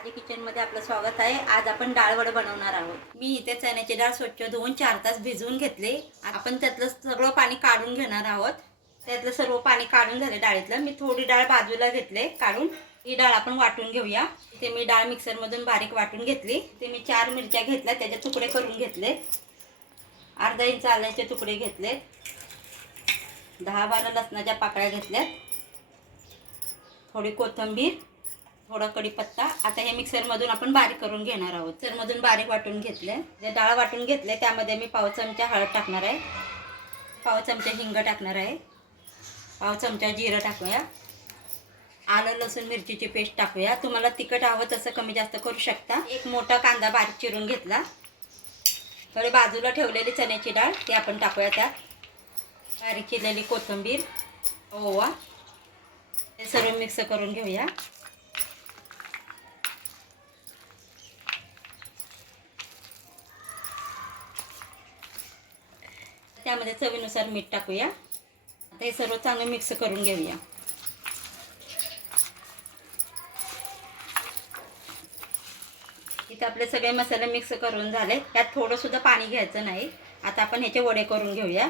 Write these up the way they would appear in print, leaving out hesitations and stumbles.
माझ्या किचनमध्ये आपलं स्वागत आहे। आज आपण डाळ वडे बनवणार आहोत। मी इथे चण्याची डाळ स्वच्छ धुवून 4 तास भिजवून घेतले। आपण त्यातलं सगळं पाणी काढून घेणार आहोत। त्यातलं सर्व पाणी काढून झाले डाळीतलं। मी थोडी डाळ बाजूला घेतले काढून। ही डाळ आपण वाटून घेऊया। इथे मी डाळ मिक्सरमधून बारीक वाटून घेतली। इथे मी 4 मिरच्या घेतल्या, त्याचे तुकडे करून घेतले। अर्धा इंच आल्याचे तुकडे घेतले। 10-12 लसणाच्या पाकळ्या घेतल्या। थोडी कोथिंबीर, थोडा कढीपत्ता। आता हे मिक्सरमधून आपण बारीक करून घेणार आहोत। मिक्सरमधून बारीक वाटून घेतले। जे डाळ वाटून घेतले त्यामध्ये मी पाव चमचा हळद टाकणार आहे, पाव चमचा हिंग टाकणार आहे, पाव चमचा जिरं टाकूया, आलं लसूण मिरचीची पेस्ट टाकूया। तुम्हाला तिखट हवं तसं कमी जास्त करू शकता। एक मोठा कांदा बारीक चिरून घेतला। थोडी बाजूला ठेवलेली चण्याची डाळ ती आपण टाकूया त्यात। बारीक चिरलेली कोथिंबीर, ओवा, हे सर्व मिक्स करून घेऊया। त्यामध्ये चवीनुसार मीठ टाकूया। आता हे सर्व चांगले मिक्स करून घेऊया। इथे आपले सगळे मसाले मिक्स करून झाले। यात थोडं सुद्धा पाणी घ्यायचं नाही। आता आपण ह्याचे वडे करून घेऊया।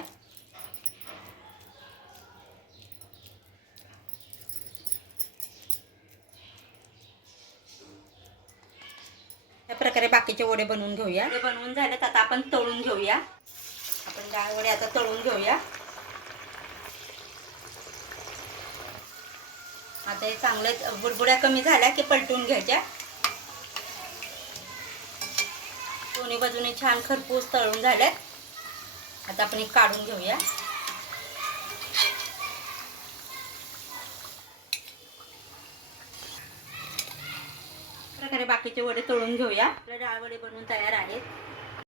या प्रकारे बाकीचे वडे बनवून घेऊया। वडे बनवून झालेत, आता आपण तळून घेऊया। आपण डाळ वडे आता तळून घेऊया। आता हे चांगले बुडबुड्या कमी झाल्या की पलटून घ्यायच्या। दोन्ही बाजूने छान खरपूस तळून झाल्यात। आता आपण एक काढून घेऊया। प्रकारे बाकीचे वडे तळून घेऊया। आपले डाळ वडे बनवून तयार आहेत।